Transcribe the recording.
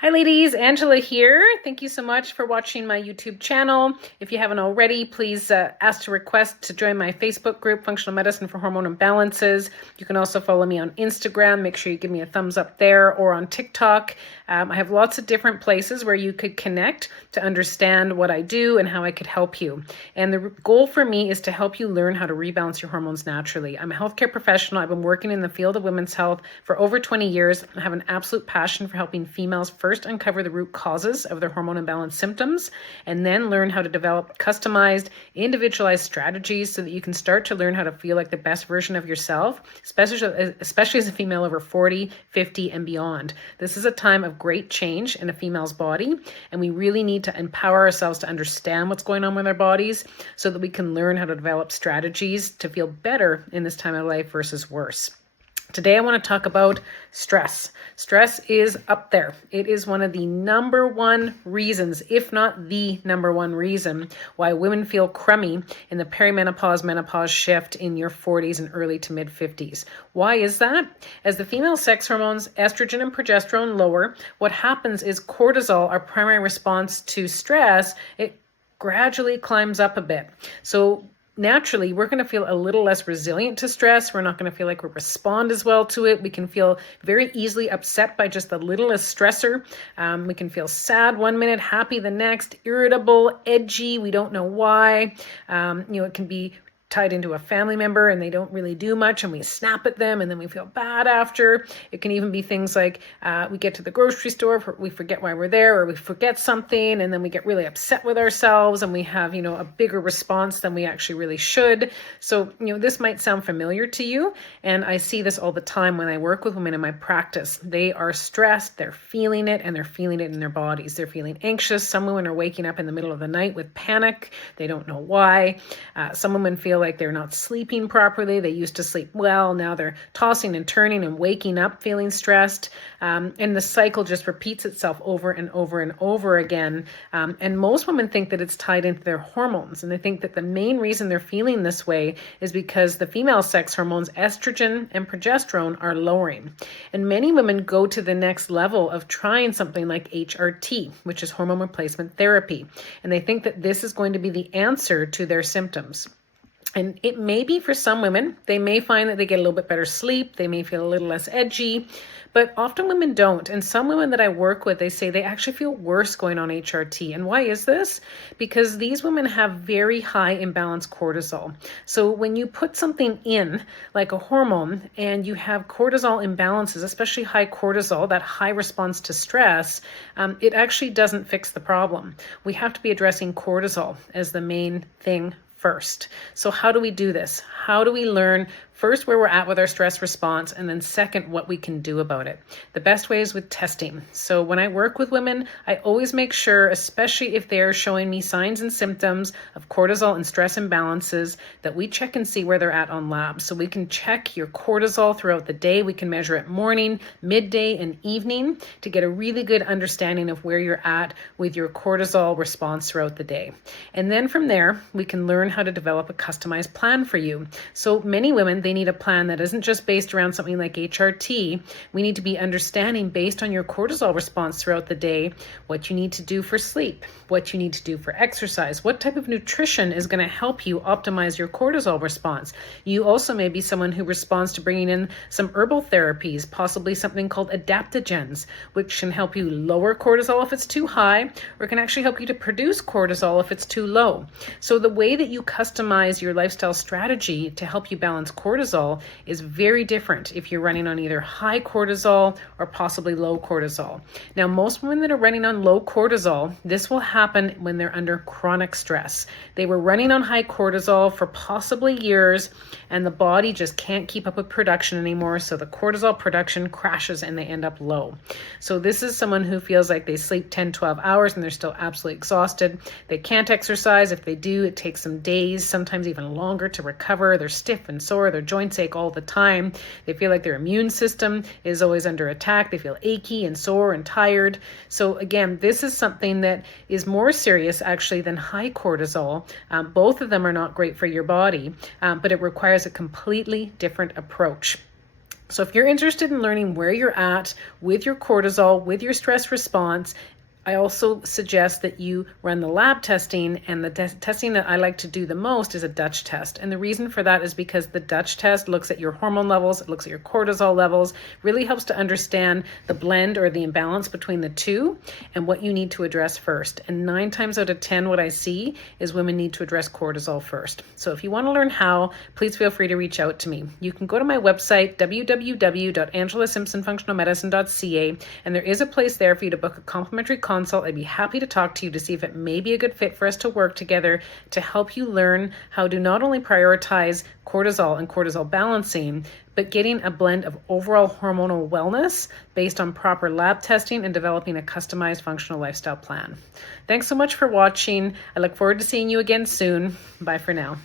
Hi ladies, Angela here. Thank you so much for watching my YouTube channel. If you haven't already, please ask to request to join my Facebook group, Functional Medicine for Hormone Imbalances. You can also follow me on Instagram. Make sure you give me a thumbs up there, or on TikTok. I have lots of different places where you could connect to understand what I do and how I could help you. And the goal for me is to help you learn how to rebalance your hormones naturally. I'm a healthcare professional. I've been working in the field of women's health for over 20 years. I have an absolute passion for helping females first uncover the root causes of their hormone imbalance symptoms, and then learn how to develop customized, individualized strategies so that you can start to learn how to feel like the best version of yourself, especially as a female over 40, 50, and beyond. This is a time of great change in a female's body, and we really need to empower ourselves to understand what's going on with our bodies so that we can learn how to develop strategies to feel better in this time of life versus worse. Today, I want to talk about stress. Stress is up there. It is one of the number one reasons, if not the number one reason, why women feel crummy in the perimenopause, menopause shift in your 40s and early to mid 50s. Why is that? As the female sex hormones, estrogen and progesterone lower, what happens is cortisol, our primary response to stress, it gradually climbs up a bit. So naturally, we're going to feel a little less resilient to stress. We're not going to feel like we respond as well to it. We can feel very easily upset by just the littlest stressor. We can feel sad one minute, happy the next, irritable, edgy. We don't know why. It can be tied into a family member and they don't really do much and we snap at them and then we feel bad after. It can even be things like we get to the grocery store, we forget why we're there, or we forget something and then we get really upset with ourselves and we have, a bigger response than we actually really should. So, this might sound familiar to you, and I see this all the time when I work with women in my practice. They are stressed, they're feeling it, and they're feeling it in their bodies. They're feeling anxious. Some women are waking up in the middle of the night with panic. They don't know why. Some women feel like they're not sleeping properly. They used to sleep well. Now they're tossing and turning and waking up feeling stressed. And the cycle just repeats itself over and over and over again. And most women think that it's tied into their hormones. And they think that the main reason they're feeling this way is because the female sex hormones, estrogen and progesterone, are lowering. And many women go to the next level of trying something like HRT, which is hormone replacement therapy. And they think that this is going to be the answer to their symptoms. And it may be for some women. They may find that they get a little bit better sleep. They may feel a little less edgy, but often women don't. And some women that I work with, they say they actually feel worse going on HRT. And why is this? Because these women have very high imbalanced cortisol. So when you put something in, like a hormone, and you have cortisol imbalances, especially high cortisol, that high response to stress, it actually doesn't fix the problem. We have to be addressing cortisol as the main thing first. So how do we do this? How do we learn first where we're at with our stress response, and then second, what we can do about it? The best way is with testing. So when I work with women, I always make sure, especially if they're showing me signs and symptoms of cortisol and stress imbalances, that we check and see where they're at on labs. So we can check your cortisol throughout the day. We can measure it morning, midday, and evening to get a really good understanding of where you're at with your cortisol response throughout the day. And then from there, we can learn how to develop a customized plan for you. So many women, they need a plan that isn't just based around something like HRT. We need to be understanding, based on your cortisol response throughout the day, what you need to do for sleep, what you need to do for exercise, what type of nutrition is going to help you optimize your cortisol response. You also may be someone who responds to bringing in some herbal therapies, possibly something called adaptogens, which can help you lower cortisol if it's too high, or can actually help you to produce cortisol if it's too low. So the way that you customize your lifestyle strategy to help you balance cortisol is very different if you're running on either high cortisol or possibly low cortisol. Now, most women that are running on low cortisol, this will happen when they're under chronic stress. They were running on high cortisol for possibly years, and the body just can't keep up with production anymore, so the cortisol production crashes and they end up low. So this is someone who feels like they sleep 10, 12 hours and they're still absolutely exhausted. They can't exercise. If they do, it takes some days, sometimes even longer, to recover. They're stiff and sore. Their joints ache all the time. They feel like their immune system is always under attack. They feel achy and sore and tired. So again, this is something that is more serious actually than high cortisol. Both of them are not great for your body, but it requires a completely different approach. So if you're interested in learning where you're at with your cortisol, with your stress response, I also suggest that you run the lab testing, and the testing that I like to do the most is a Dutch test. And the reason for that is because the Dutch test looks at your hormone levels, it looks at your cortisol levels, really helps to understand the blend or the imbalance between the two and what you need to address first. And 9 times out of 10, what I see is women need to address cortisol first. So if you want to learn how, please feel free to reach out to me. You can go to my website, www.angelasimpsonfunctionalmedicine.ca, and there is a place there for you to book a complimentary consult. I'd be happy to talk to you to see if it may be a good fit for us to work together to help you learn how to not only prioritize cortisol and cortisol balancing, but getting a blend of overall hormonal wellness based on proper lab testing and developing a customized functional lifestyle plan. Thanks so much for watching. I look forward to seeing you again soon. Bye for now.